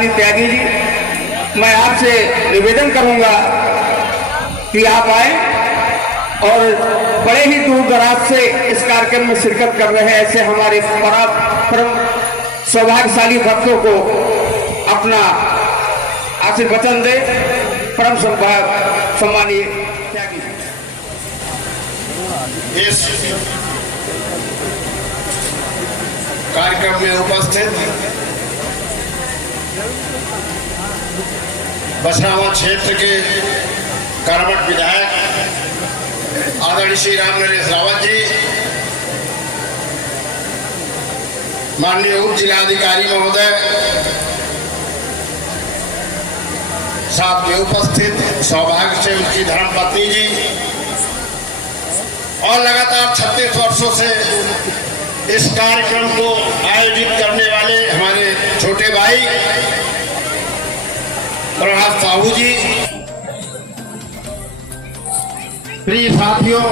सम्मानी त्यागी जी, मैं आपसे निवेदन करूंगा कि आप आए और बड़े ही दूर दराज से इस कार्यक्रम में शिरकत कर रहे हैं ऐसे हमारे परम सौभाग्यशाली भक्तों को अपना आशीर्वचन दे। परम सम्मानीय त्यागी इस कार्यक्रम में उपस्थित बसरावा क्षेत्र के कर्मठ विधायक आदरणीय श्री राम नरेश रावत जी, माननीय उप जिलाधिकारी महोदय, साथ में उपस्थित सौभाग्य से उनकी धर्मपत्नी जी और लगातार 36 वर्षों से इस कार्यक्रम को आयोजित करने वाले हमारे छोटे भाई प्रभात साहू जी, प्रिय साथियों,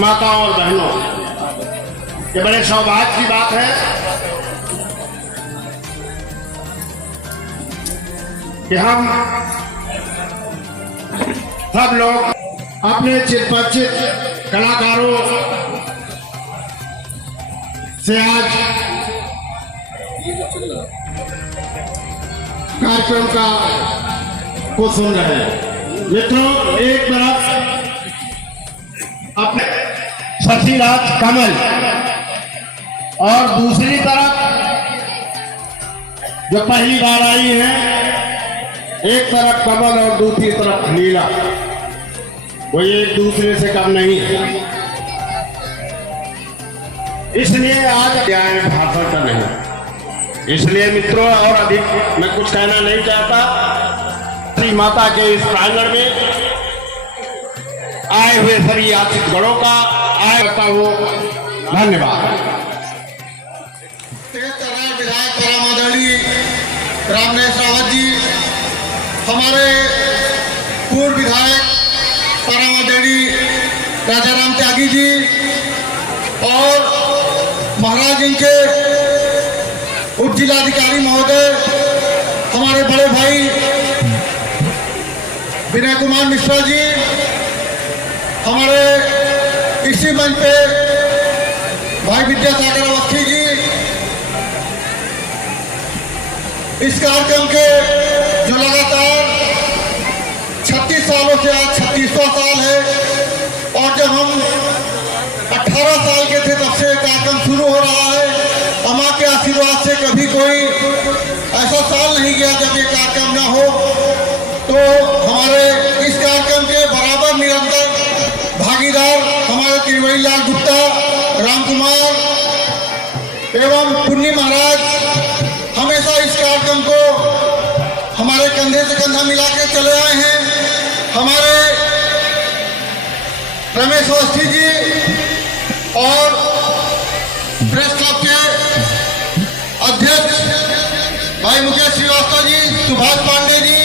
माताओं और बहनों, ये बड़े सौभाग्य की बात है कि हम सब लोग अपने चिरपरिचित कलाकारों से आज कार्यक्रम को सुन रहे हैं। मित्रों, एक तरफ अपने शशिराज कमल और दूसरी तरफ जो पहली बार आई है, एक तरफ कमल और दूसरी तरफ नीला, वो एक दूसरे से कम नहीं है। इसलिए आज भाषण का नहीं, इसलिए मित्रों और अधिक मैं कुछ कहना नहीं चाहता। श्री माता के इस प्रांगण में आए हुए सभी आश्रित गणों का करता हूँ धन्यवाद। विधायक परम आदरणीय राम नरेश रावत जी, हमारे पूर्व विधायक परम आदरणीय राजाराम त्यागी जी और महाराज इनके उप जिलाधिकारी महोदय, हमारे बड़े भाई विनय कुमार मिश्रा जी, हमारे इसी मंच पे भाई विद्यासागर अवस्थी जी, इस कार्यक्रम के जो लगातार 36 सालों से आज 36वां साल है और जब हम 18 साल के थे तब से कार्यक्रम शुरू हो रहा है। अम्मा के आशीर्वाद से कभी कोई ऐसा साल नहीं गया जब ये कार्यक्रम ना हो। तो हमारे इस कार्यक्रम के बराबर निरंतर भागीदार हमारे तिरुवई लाल गुप्ता, राम कुमार एवं पुन्नी महाराज हमेशा इस कार्यक्रम को हमारे कंधे से कंधा मिला के चले आए हैं। हमारे रमेश अवस्थी जी और प्रेस क्लब के अध्यक्ष भाई मुकेश श्रीवास्तव जी, सुभाष पांडे जी,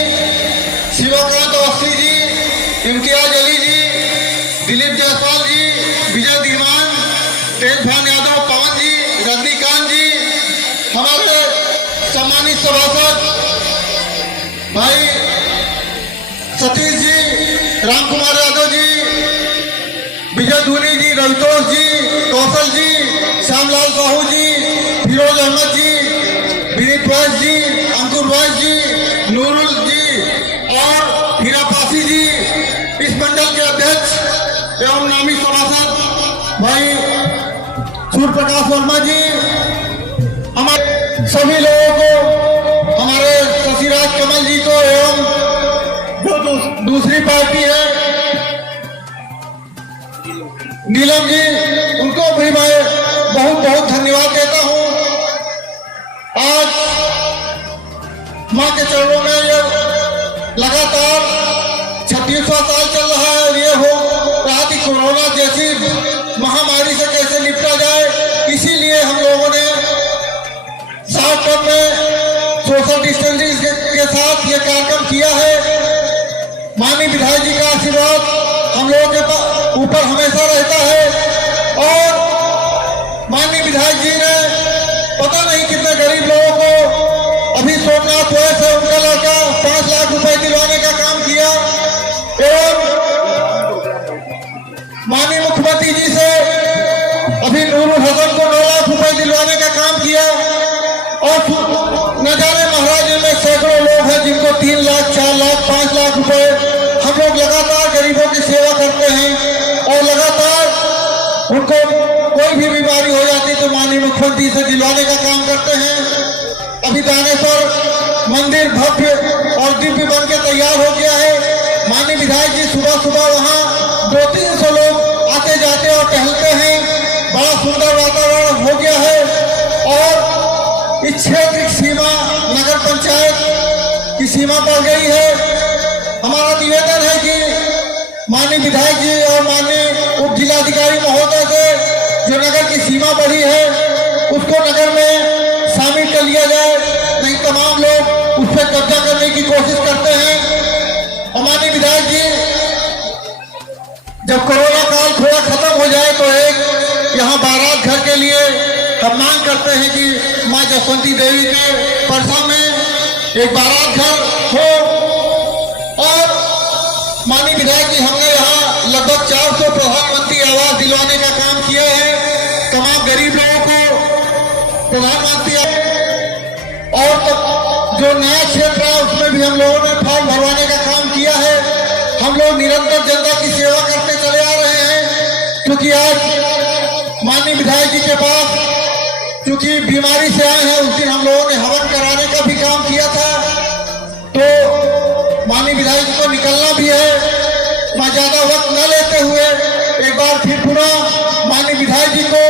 शिवकांत अवस्थी जी, इम्तियाज अली जी, दिलीप जायसवाल जी, विजय दीवान, तेज भान यादव, पवन जी, रजनीकांत जी, हमारे सम्मानित सभासद भाई सतीश जी, राम कुमार यादव जी, विजय धूनी जी, रवितोष जी, कौशल जी, श्यामलाल साहू जी, फिरोज अहमद जी, विनीत वैस जी, अंकुर वैस जी, नूरुल जी और हीरा पासी जी, इस मंडल के अध्यक्ष एवं नामी सभासद भाई सूर्य प्रकाश वर्मा जी, हमारे सभी लोगों को, हमारे शशिराज कमल जी को एवं जो दूसरी पार्टी है नीलम जी, उनको भी मैं बहुत बहुत धन्यवाद देता हूं। आज मां के चरणों में ये लगातार 36वां साल चल रहा है। ये हो रहा कि कोरोना जैसी महामारी से कैसे निपटा जाए, इसीलिए हम लोगों ने शॉर्ट टर्म में सोशल डिस्टेंसिंग के साथ ये कार्यक्रम किया है। माननीय विधायक जी का आशीर्वाद हम लोगों के ऊपर हमेशा रहता है और माननीय विधायक जी ने पता नहीं कितने गरीब लोगों को अभी सोमनाथ वैस है, उनका लड़का 5 लाख रुपए दिलवाने का काम किया। एवं माननीय मुख्यमंत्री जी से अभी नूरुल हसन को 9 लाख रुपए दिलवाने का काम किया। और न जाने महाराज में सैकड़ों लोग हैं जिनको 3 लाख, 4 लाख, 5 लाख रुपए हम लोग लगातार गरीबों की सेवा करते हैं। और लगातार उनको कोई भी बीमारी हो जाती तो माननीय मुख्यमंत्री से दिलवाने का काम करते हैं। अभी दानेश्वर मंदिर भव्य और दिव्य बन के तैयार हो गया है। माननीय विधायक जी सुबह सुबह वहाँ 200-300 लोग आते जाते और टहलते हैं। बड़ा सुंदर वातावरण हो गया है। और इस क्षेत्र की सीमा नगर पंचायत की सीमा पर गई है। हमारा निवेदन है कि माननीय विधायक जी और माननीय उप जिलाधिकारी महोदय से जो नगर की सीमा बढ़ी है उसको नगर में शामिल कर लिया जाए, नहीं तमाम लोग उस पर कब्जा करने की कोशिश करते हैं। और माननीय विधायक जी, जब कोरोना काल थोड़ा खत्म हो जाए तो एक यहाँ बारात घर के लिए हम मांग करते हैं कि माँ जसवंती देवी के परसा में एक बारात घर हो। और माननीय विधायक जी, हमने यहाँ लगभग 400 प्रधानमंत्री आवास दिलवाने का काम किया है। तमाम गरीब लोगों को प्रधानमंत्री और तो जो नया क्षेत्र है उसमें भी हम लोगों ने फॉर्म भरवाने का काम किया है। हम लोग निरंतर जनता की सेवा करते चले आ रहे हैं। क्योंकि आज माननीय विधायक जी के पास क्योंकि बीमारी से आए हैं, उस दिन हम लोगों ने हवन कराने का भी काम किया था। तो माननीय विधायक जी को निकलना भी है। मैं ज्यादा वक्त न लेते हुए एक बार फिर पुनः माननीय विधायक जी को,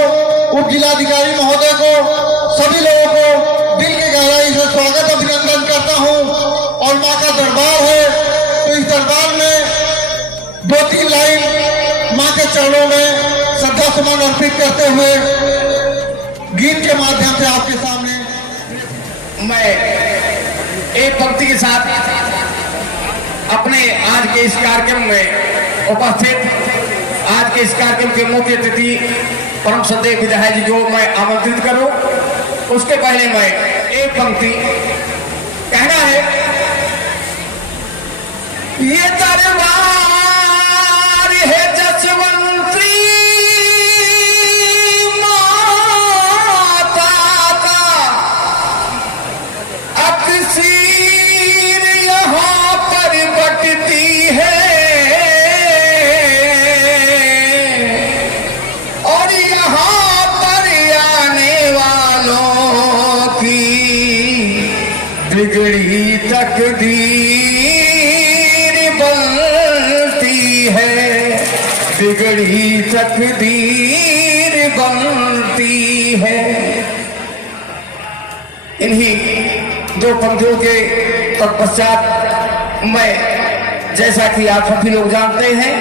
उप जिलाधिकारी महोदय को, सभी लोगों को दिल के गहराई से स्वागत अभिनंदन करता हूं। और माँ का दरबार है तो इस दरबार में 2-3 लाइन माँ के चरणों में श्रद्धा सुमन अर्पित करते हुए गीत के माध्यम से आपके सामने मैं एक पंक्ति के साथ अपने आज के इस कार्यक्रम में उपस्थित, आज के इस कार्यक्रम के मुख्य अतिथि परम श्रद्धेय विधायक जी को मैं आमंत्रित करूं, उसके पहले मैं एक पंक्ति कहना है। ये दरबार है जसवंती माता का, अक्सीर यहाँ पर बटती है और यहाँ पर आने वालों की बिगड़ी तकदीर बनती है, बिगड़ी तकदीर बनती है। इन्हीं 2 पंक्तियों के तत्पश्चात मैं, जैसा कि आप सभी लोग जानते हैं,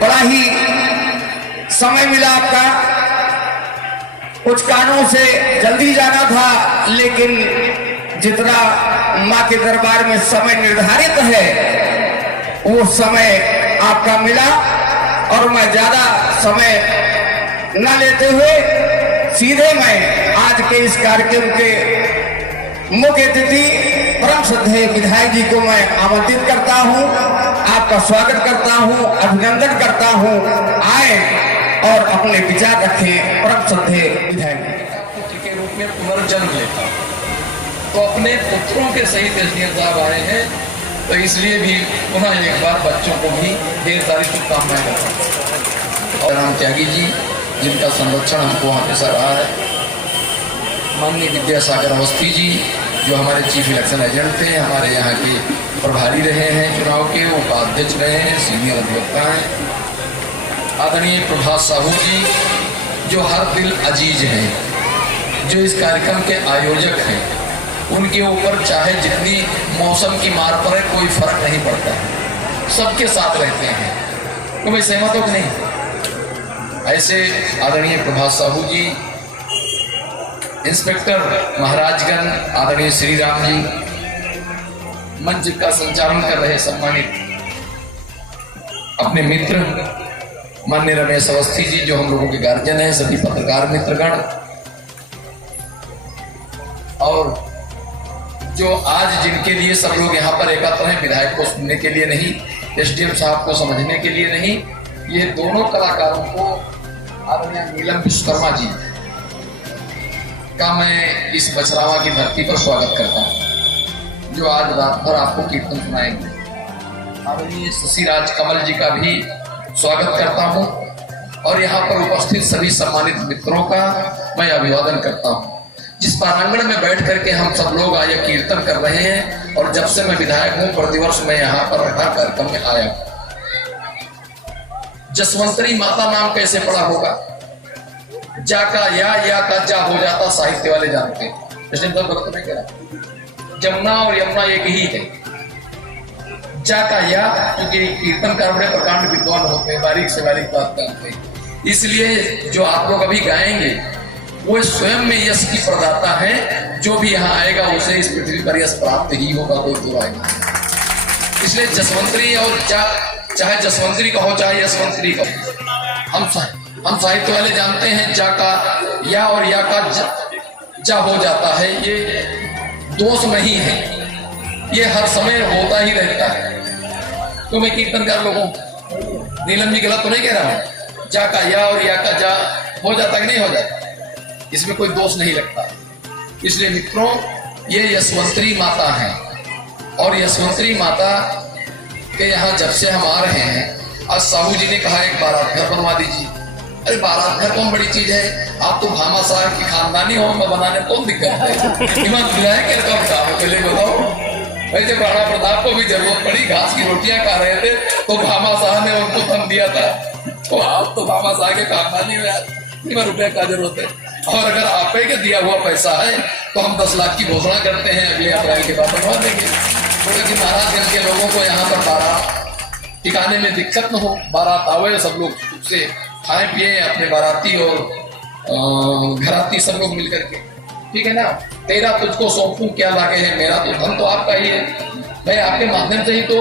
बड़ा ही समय मिला आपका, कुछ कारणों से जल्दी जाना था, लेकिन जितना माँ के दरबार में समय निर्धारित है वो समय आपका मिला। और मैं ज्यादा समय न लेते हुए सीधे मैं आज के इस कार्यक्रम के मुख्य अतिथि परम श्रद्धेय विधायक जी को मैं आमंत्रित करता हूं, आपका स्वागत करता हूं, अभिनंदन करता हूं। आए और अपने विचार रखें। परम श्रद्धेय विधायक के रूप में पुनर्जन्म लेता, तो अपने पुत्रों के सहित एसडीएम साहब आए हैं, तो इसलिए भी पुनः एक बार बच्चों को भी ढेर सारी शुभकामनाएं करता हूँ। और राम त्यागी जी, जिनका संरक्षण हमको हमेशा रहा है, माननीय विद्यासागर अवस्थी जी जो हमारे चीफ इलेक्शन एजेंट थे, हमारे यहाँ के प्रभारी रहे हैं चुनाव के, उपाध्यक्ष रहे हैं, सीनियर अधिवक्ता हैं, आदरणीय प्रभात साहू जी जो हर दिल अजीज हैं, जो इस कार्यक्रम के आयोजक हैं, उनके ऊपर चाहे जितनी मौसम की मार पड़े कोई फर्क नहीं पड़ता, सबके साथ रहते हैं। तो मैं सहमत हो कि नहीं? ऐसे आदरणीय प्रभात साहू जी, इंस्पेक्टर महाराजगंज आदरणीय श्री राम जी, मंच का संचालन कर रहे सम्मानित अपने मित्र माननीय रमेश अवस्थी जी जो हम लोगों के गार्जियन हैं, सभी पत्रकार मित्रगण और जो आज जिनके लिए सब लोग यहाँ पर एकत्र हैं, विधायक को सुनने के लिए नहीं, एसडीएम साहब को समझने के लिए नहीं, ये दोनों कलाकारों को आदरणीय नीलम विश्वकर्मा जी का मैं इस बछरावा की धरती पर स्वागत करता हूँ, जो आज रात भर आपको कीर्तन सुनाएंगे। आदरणीय शशिराज कमल जी का भी स्वागत करता हूँ और यहाँ पर उपस्थित सभी सम्मानित मित्रों का मैं अभिवादन करता हूँ। जिस प्रांगण में बैठ करके हम सब लोग आज कीर्तन कर रहे हैं, और जब से मैं विधायक हूँ प्रतिवर्ष मैं यहाँ पर हर कार्यक्रम में आया हूँ। जसवंतरी माता नाम कैसे पड़ा होगा? जा का या का जा हो जाता, साहित्य वाले जानते हैं। इसलिए तो भक्त में कह रहा, जमुना और यमुना एक ही है। जा का या, क्योंकि कीर्तनकार बड़े प्रकांड विद्वान होते हैं, बारीक से बारीक बात करते हैं, इसलिए जो आप लोग अभी गाएंगे वो स्वयं में यश की प्रदाता है। जो भी यहाँ आएगा उसे इस पृथ्वी पर यश प्राप्त ही होगा, कोई दो आएगा। इसलिए जसवंतरी और चाहे जसवंतरी कहो चाहे यशवंतरी कहो, हम साहित्य वाले जानते हैं जा का या और या का जा हो जाता है, ये दोष नहीं है, ये हर समय होता ही रहता है। तो मैं कीर्तनकार लोगों, नीलम जी गलत तो नहीं कह रहा हूं, जा का या और या का जा हो जाता कि नहीं हो जाता, इसमें कोई दोष नहीं लगता। इसलिए मित्रों, ये यशवंतरी माता है और यशवंतरी माता के यहाँ जब से हम आ रहे हैं, आज साहू जी ने कहा एक बारात घर बनवा दीजिए। अरे बारात घर कौन बड़ी चीज है, आप तो भामा साहब की खानदानी हो, मैं बनाने कौन दिक्कत है, ईमान विधायक का काम चले बताओ। भाई जब राणा प्रताप को भी जरूरत पड़ी, घास की रोटियां खा रहे थे तो भामा साहब ने उनको दम दिया था, तो आप तो भामा साहब के खानदानी में रुपये का जरूरत है। और अगर आप के दिया हुआ पैसा है तो हम 10 लाख की घोषणा करते हैं, अगले अप्रैल के बाद बनवा देंगे, क्योंकि महाराजगंज के लोगों को यहाँ पर बारात टिकाने में दिक्कत न हो, बारात आवे सब लोग से खाए पिए, अपने बाराती और घराती सब लोग मिल करके, ठीक है ना। तेरा तुझको सौंपूं क्या लागे है मेरा, तो धन तो आपका ही है भाई, आपके माध्यम से ही तो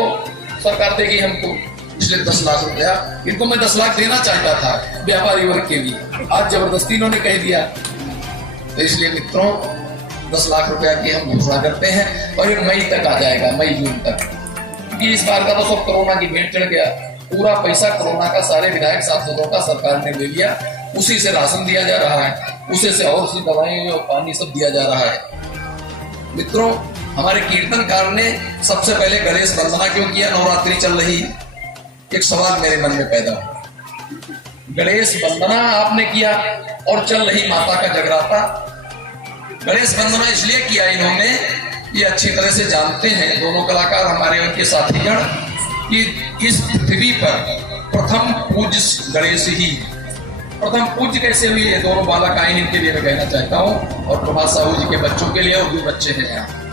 सरकार देगी हमको। इसलिए 10 लाख रुपया इनको मैं 10 लाख देना चाहता था व्यापारी वर्ग के लिए, आज जबरदस्ती इन्होंने कह दिया। तो इसलिए मित्रों 10 लाख रुपया की हम घोषणा करते हैं और ये मई तक आ जाएगा, मई जून तक, क्योंकि इस बार का तो सब कोरोना की भेंट चढ़ गया। पूरा पैसा कोरोना का सारे विधायक सांसदों का सरकार ने ले लिया, उसी से राशन दिया जा रहा है, उसी से और सी दवाएं और पानी सब दिया जा रहा है। मित्रों, हमारे कीर्तनकार ने सबसे पहले गणेश वंदना क्यों किया? नवरात्रि चल रही, एक सवाल मेरे मन में पैदा हुआ। गणेश वंदना आपने किया और चल रही माता का जगराता। गणेश वंदना इसलिए किया इन्होंने, ये अच्छी तरह से जानते हैं दोनों कलाकार हमारे उनके साथीगण, कि इस पृथ्वी पर प्रथम पूज्य गणेश ही। प्रथम पूज्य कैसे हुई? ये दोनों बालक आए, इनके लिए मैं कहना चाहता हूँ, और प्रभात साहू जी के बच्चों के लिए, और 2 बच्चे हैं यहाँ।